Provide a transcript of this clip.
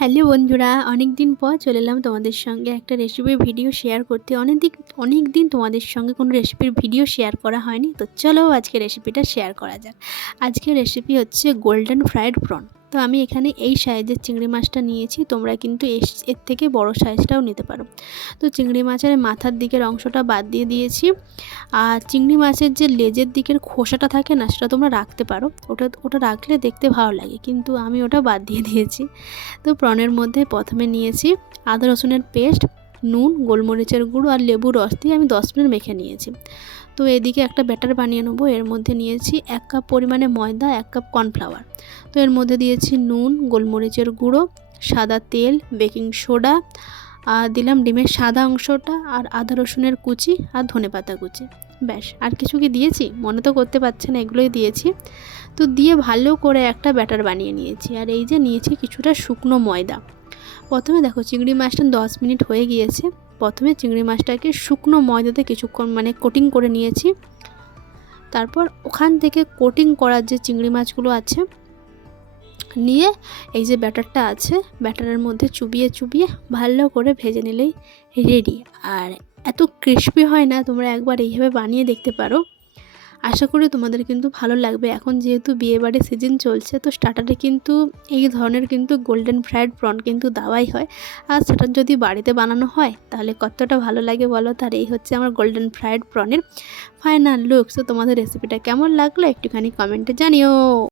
Hello বন্ধুরা, অনেক দিন পর চলে এলাম তোমাদের সঙ্গে একটা রেসিপির ভিডিও শেয়ার করতে। অনেক দিন তোমাদের সঙ্গে কোনো রেসিপির ভিডিও শেয়ার করা হয়নি। তো চলো আজকে রেসিপিটা শেয়ার করা যাক। আজকের রেসিপি হচ্ছে গোল্ডেন ফ্রাইড প্রন। তো আমি এখানে এই সাইজের চিংড়ি মাছটা নিয়েছি, তোমরা কিন্তু এর থেকে বড় সাইজটাও নিতে পারো। তো চিংড়ি মাছের মাথার দিকের অংশটা বাদ দিয়ে দিয়েছি, আর চিংড়ি মাছের যে লেজের দিকের খোসাটা থাকে না, সেটা তোমরা রাখতে পারো। ওটা রাখলে দেখতে ভালো লাগে, কিন্তু আমি ওটা বাদ দিয়ে দিয়েছি। তো প্রনের মধ্যে প্রথমে নিয়েছি আদা রসুনের পেস্ট, নুন, গোলমরিচের গুঁড়ো আর লেবুর রস দিয়ে আমি 10 মিনিট মেখে নিয়েছি। তো এদিকে একটা ব্যাটার বানিয়ে নেবো। এর মধ্যে নিয়েছি 1 কাপ পরিমাণে ময়দা, 1 কাপ কর্নফ্লাওয়ার। তো এর মধ্যে দিয়েছি নুন, গোলমরিচের গুঁড়ো, সাদা তেল, বেকিং সোডা, আর দিলাম ডিমের সাদা অংশটা, আর আদা রসুনের কুচি আর ধনেপাতা কুচি। ব্যাস, আর কিছু কি দিয়েছি মনে তো করতে পারছে না, এগুলোই দিয়েছি। তো দিয়ে ভালো করে একটা ব্যাটার বানিয়ে নিয়েছি। আর এই যে নিয়েছি কিছুটা শুকনো ময়দা। প্রথমে দেখো চিংড়ি মাছটা 10 মিনিট হয়ে গিয়েছে। প্রথমে চিংড়ি মাছটাকে শুকনো ময়দাতে কিছুক্ষণ কোটিং করে নিয়েছি। তারপর ওখান থেকে কোটিং করার যে চিংড়ি মাছগুলো আছে নিয়ে এই যে ব্যাটারটা আছে, ব্যাটারের মধ্যে চুবিয়ে চুবিয়ে ভালো করে ভেজে নিলেই রেডি। আর এত ক্রিস্পি হয় না, তোমরা একবার এইভাবে বানিয়ে দেখতে পারো। আশা করি তোমাদের কিন্তু ভালো লাগবে। এখন যেহেতু বিয়েবাড়ির সিজন চলছে, তো স্টার্টারে কিন্তু এই ধরনের কিন্তু গোল্ডেন ফ্রাইড প্রন কিন্তু দেওয়াই হয়। আর সেটা যদি বাড়িতে বানানো হয় তাহলে কতটা ভালো লাগে বলো। তার এই হচ্ছে আমার গোল্ডেন ফ্রাইড প্রনের ফাইনাল লুক। তো তোমাদের রেসিপিটা কেমন লাগলো একটুখানি কমেন্টে জানিও।